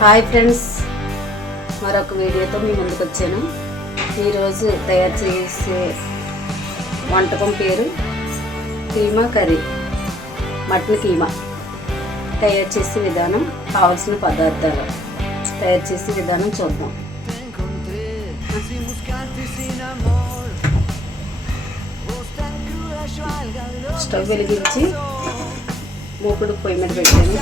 Hi friends, మరొక వీడియోతో మీ ముందుకు వచ్చాను. ఈరోజు తయారు చేసే వంటకం పేరు కీమా కర్రీ, మటన్ కీమా. తయారు చేసే విధానం, కావాల్సిన పదార్థాలు, తయారు చేసే విధానం చూద్దాం. స్టవ్ వెలిగించి మూకుడు పొయ్యి మీద పెట్టాను.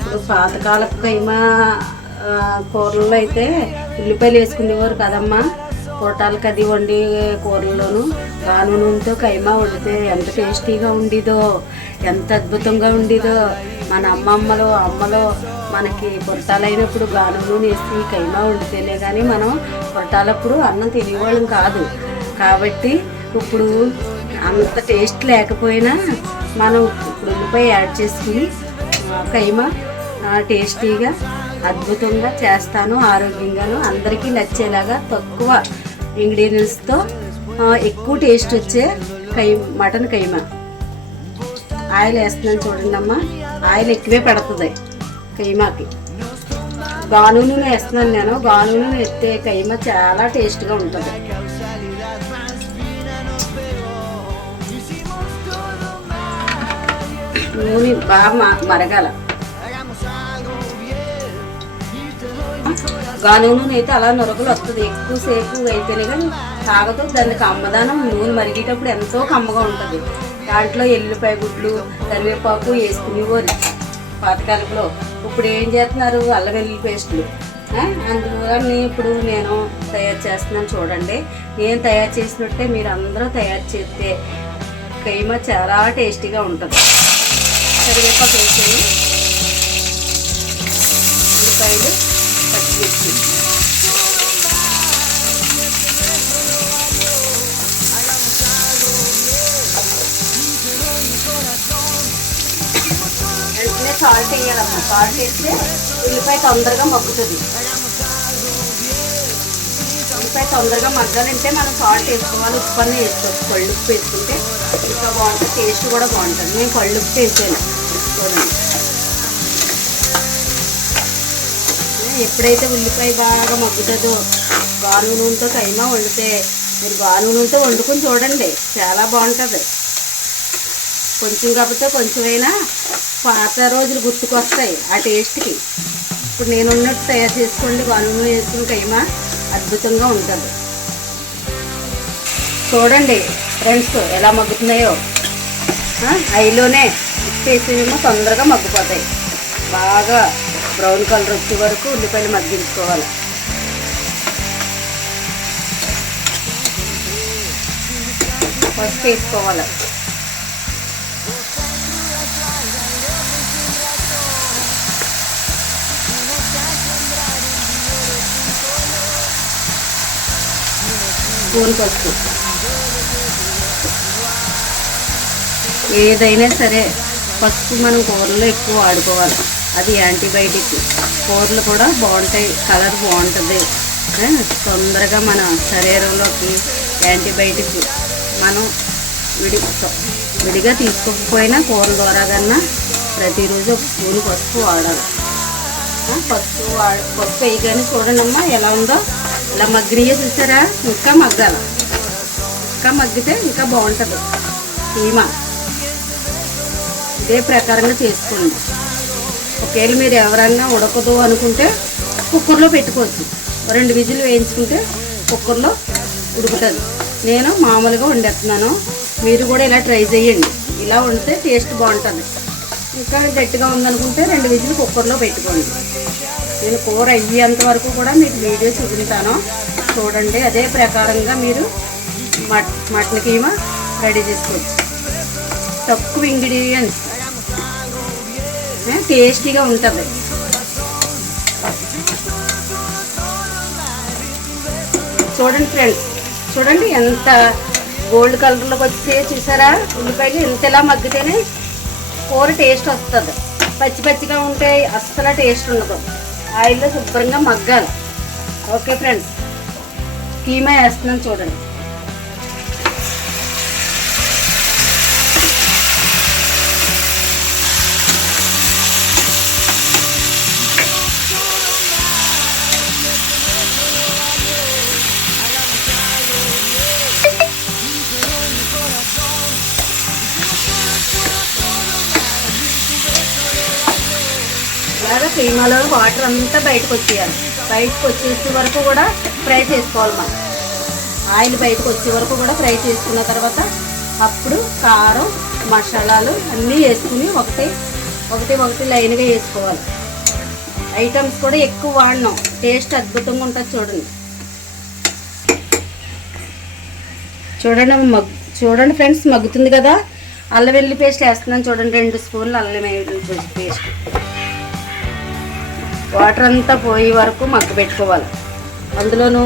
ఇప్పుడు పాతకాలపు కైమా కూరల్లో అయితే ఉల్లిపాయలు వేసుకునేవారు కదమ్మా. పొటాలకి అది వండి కూరల్లోనూ గాను నూనెతో కైమా వండితే ఎంత టేస్టీగా ఉండేదో, ఎంత అద్భుతంగా ఉండేదో. మన అమ్మమ్మలో మనకి పొరటాలైనప్పుడు గాను నూనె వేసి కైమా వండితేనే కానీ మనం పొరటాలప్పుడు అన్నం తినేవాళ్ళం కాదు. కాబట్టి ఇప్పుడు అంత టేస్ట్ లేకపోయినా మనం ఇప్పుడు ఉల్లిపాయ యాడ్ చేసుకుని కైమా టేస్టీగా అద్భుతంగా చేస్తాను. ఆరోగ్యంగాను అందరికీ నచ్చేలాగా తక్కువ ఇంగ్రీడియంట్స్తో ఎక్కువ టేస్ట్ వచ్చే మటన్ కైమా. ఆయిల్ వేస్తున్నాను చూడండి అమ్మ. ఆయిల్ ఎక్కువే పడుతుంది కైమాకి. గాను నూనె వేస్తున్నాను నేను. గాను నూనె వేస్తే కైమా చాలా టేస్ట్గా ఉంటుంది. నూనె బాగా మరగాల. గాను నూనె అయితే అలా నొరగలు వస్తుంది. ఎక్కువసేపు అయితేనే కానీ తాగతో దానికి అమ్మదానం. నూనె మరిగేటప్పుడు ఎంతో కమ్మగా ఉంటుంది. దాంట్లో ఎల్లిపాయ గుడ్లు, కరివేపాకు వేసుకునేవారు పాతకాలంలో. ఇప్పుడు ఏం చేస్తున్నారు? అల్లం వెల్లుల్లి పేస్టులు. అందువల్ల ఇప్పుడు నేను తయారు చేస్తున్నాను చూడండి. నేను తయారు చేసినట్టే మీరు అందరూ తయారు చేస్తే కైమా చాలా టేస్టీగా ఉంటుంది. కరివేపాకు వేసేది, ఉల్లిపాయలు, పచ్చిమిర్చి. వెంటనే సాల్ట్ వేయాలమ్మా. సాల్ట్ వేస్తే ఉల్లిపాయ తొందరగా మగ్గుతుంది. ఉల్లిపాయ తొందరగా మగ్గాలంటే మనం సాల్ట్ వేసుకోవాలి. ఉప్పు అన్నీ వేసుకోవచ్చు. కళ్ళుప్పు వేసుకుంటే ఇంకా బాగుంటుంది. టేస్ట్ కూడా బాగుంటుంది. నేను కళ్ళుప్పు వేసాను చూడండి. ఎప్పుడైతే ఉల్లిపాయ బాగా మగ్గుతుందో గాను నూనెతో కైమా వండితే మీరు గాను నూనెతో వండుకొని చూడండి, చాలా బాగుంటుంది. కొంచెం కాకపోతే కొంచెమైనా పాత రోజులు గుర్తుకొస్తాయి ఆ టేస్ట్కి. ఇప్పుడు నేను ఉన్నట్టు తయారు చేసుకోండి. గాను నూనె వేసుకుని కైమా అద్భుతంగా ఉంటుంది. చూడండి ఫ్రెండ్స్ ఎలా మగ్గుతున్నాయో. ఐలోనే ఉప్పేసేమో తొందరగా మగ్గిపోతాయి. బాగా బ్రౌన్ కలర్ వచ్చే వరకు ఉల్లిపాయలు మగ్గించుకోవాలి. పసుపు వేసుకోవాలి. స్పూన్ పసుపు. ఏదైనా సరే పసుపు మనం కూరలో ఎక్కువ వాడుకోవాలి. అది యాంటీబయాటిక్. కూరలు కూడా బాగుంటాయి, కలర్ బాగుంటుంది. తొందరగా మన శరీరంలోకి యాంటీబయాటిక్ మనం విడిగా తీసుకోకపోయినా కూర ద్వారా కన్నా ప్రతిరోజు ఒక స్పూన్ పసుపు వాడాలి. పసుపు వేయగానే చూడండి అమ్మా ఎలా ఉందో. ఇలా మగ్గినయే చూసారా? ఇంకా మగ్గాలి. ఇంకా మగ్గితే ఇంకా బాగుంటుంది కీమా. ఇదే ప్రకారంగా చేసుకోండి. ఒకవేళ మీరు ఎవరన్నా ఉడకదు అనుకుంటే కుక్కర్లో పెట్టుకోవచ్చు. 2 విజిల్ వేయించుకుంటే కుక్కర్లో ఉడుకుతుంది. నేను మామూలుగా వండేస్తున్నాను. మీరు కూడా ఇలా ట్రై చేయండి. ఇలా వండితే టేస్ట్ బాగుంటుంది. ఇంకా గట్టిగా ఉందనుకుంటే 2 విజిల్ కుక్కర్లో పెట్టుకోండి. నేను కూర అయ్యేంత వరకు కూడా మీకు వీడియో చూపించాను చూడండి. అదే ప్రకారంగా మీరు మటన్ కీమా రెడీ చేసుకోవచ్చు. తక్కువ ఇంగ్రీడియంట్స్, టేస్టీగా ఉంటుంది. చూడండి ఫ్రెండ్స్, చూడండి ఎంత గోల్డ్ కలర్లోకి వచ్చే చూసారా? ఉల్లిపాయలు ఇంతలా మగ్గితేనే కూర టేస్ట్ వస్తుంది. పచ్చి పచ్చిగా ఉంటే అస్సలు టేస్ట్ ఉండదు. ఆయిల్లో శుభ్రంగా మగ్గాలి. ఓకే ఫ్రెండ్స్, కీమా వేస్తున్నాను చూడండి. అలాగా కీమాలో వాటర్ అంతా బయటకు వచ్చేయాలి. బయటకు వచ్చేసే వరకు కూడా ఫ్రై చేసుకోవాలి. మనం ఆయిల్ బయటకు వచ్చే వరకు కూడా ఫ్రై చేసుకున్న తర్వాత అప్పుడు కారం మసాలాలు అన్నీ వేసుకుని ఒకటి లైన్గా వేసుకోవాలి. ఐటమ్స్ కూడా ఎక్కువ వాడినాం, టేస్ట్ అద్భుతంగా ఉంటుంది. చూడండి ఫ్రెండ్స్, మగ్గుతుంది కదా. అల్లం వెల్లుల్లి పేస్ట్ వేస్తున్నాను చూడండి. 2 స్పూన్లు అల్లం వెల్లుల్లి పేస్ట్. వాటర్ అంతా పోయే వరకు మగ్గ పెట్టుకోవాలి. అందులోనూ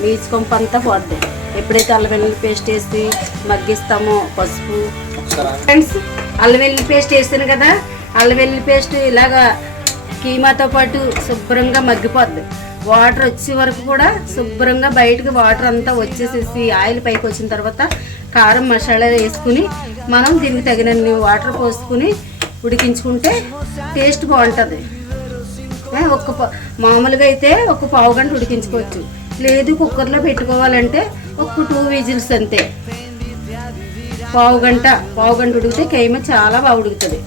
నీచు కొంప అంతా పోద్ది. ఎప్పుడైతే అల్లం వెల్లుల్లి పేస్ట్ వేసి మగ్గిస్తామో పసుపు. ఫ్రెండ్స్, అల్లం వెల్లుల్లి పేస్ట్ వేస్తాను కదా. అల్లం వెల్లుల్లి పేస్ట్ ఇలాగా కీమాతో పాటు శుభ్రంగా మగ్గిపోద్ది. వాటర్ వచ్చే వరకు కూడా శుభ్రంగా బయటకు వాటర్ అంతా వచ్చేసేసి ఆయిల్ పైకి వచ్చిన తర్వాత కారం మసాలా వేసుకుని మనం దీనికి తగినన్ని వాటర్ పోసుకుని ఉడికించుకుంటే టేస్ట్ బాగుంటుంది. మామూలుగా అయితే ఒక పావు గంట ఉడికించుకోవచ్చు. లేదు కుక్కర్లో పెట్టుకోవాలంటే ఒక 2 విజిల్స్ అంతే. పావు గంట ఉడికితే కైమా చాలా బాగా ఉడుకుతుంది.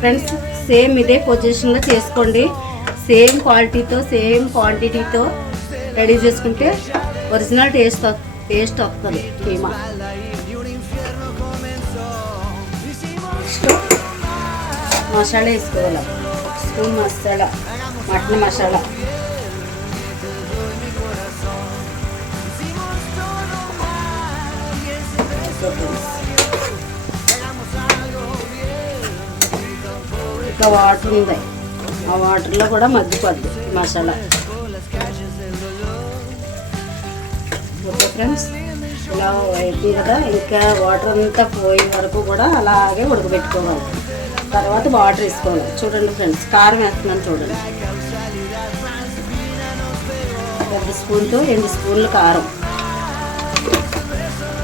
ఫ్రెండ్స్, సేమ్ ఇదే పొజిషన్లో చేసుకోండి. సేమ్ క్వాలిటీతో సేమ్ క్వాంటిటీతో రెడీ చేసుకుంటే ఒరిజినల్ టేస్ట్ వస్తుంది కీమా. మసాలా వేసుకోవాలి. 1 స్పూన్ మసాలా, మటన్ మసాలా. ఇంకా వాటర్ ఉంది, ఆ వాటర్లో కూడా మగ్గిపోద్ది మసాలా. ఓకే ఫ్రెండ్స్, ఇలా అయిపోయి కదా. ఇంకా వాటర్ అంతా పోయే వరకు కూడా అలాగే ఉడకబెట్టుకోవాలి. తర్వాత వాటర్ వేసుకోవాలి. చూడండి ఫ్రెండ్స్, కారం వేస్తున్నాను చూడండి. 1 స్పూన్తో 2 స్పూన్లు కారం,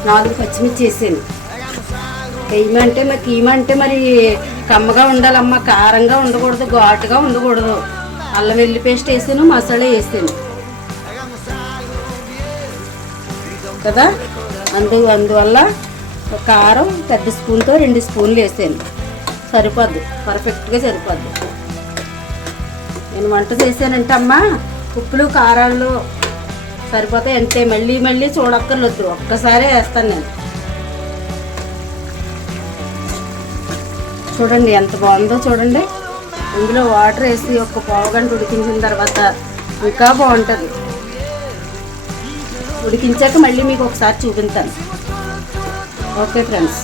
4 పచ్చిమిర్చి వేసాను. కీమా అంటే మరి కమ్మగా ఉండాలమ్మా, కారంగా ఉండకూడదు, ఘాటుగా ఉండకూడదు. అల్లం వెల్లుల్లి పేస్ట్ వేసాను, మసాలా వేసాను కదా. అందువల్ల కారం పెద్ద స్పూన్తో 2 స్పూన్లు వేసాను. సరిపోద్ది, పర్ఫెక్ట్గా సరిపోద్ది. నేను వంట చేశానంటే అమ్మా ఉప్పులు కారాలు సరిపోతాయి అంతే. మళ్ళీ చూడక్కర్లొద్దు, ఒక్కసారే వేస్తాను నేను. చూడండి ఎంత బాగుందో చూడండి. ఇందులో వాటర్ వేసి ఒక పావు గంట ఉడికించిన తర్వాత ఇంకా బాగుంటుంది. ఉడికించాక మళ్ళీ మీకు ఒకసారి చూపిస్తాను. ఓకే ఫ్రెండ్స్,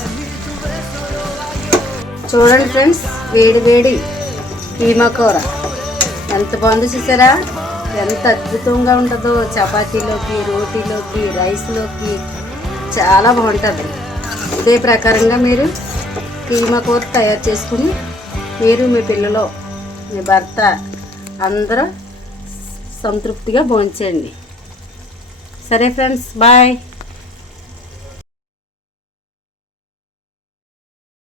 చూడండి ఫ్రెండ్స్, వేడి కీమా కూర ఎంత బాగుందో చూసారా. ఎంత అద్భుతంగా ఉంటుందో. చపాతీలోకి, రోటీలోకి, రైస్లోకి చాలా బాగుంటుంది. ఇదే ప్రకారంగా మీరు కీమా కూర తయారు చేసుకుని మీరు, మీ పిల్లలు, మీ భర్త అందరూ సంతృప్తిగా భోంచేయండి. సరే ఫ్రెండ్స్, బాయ్.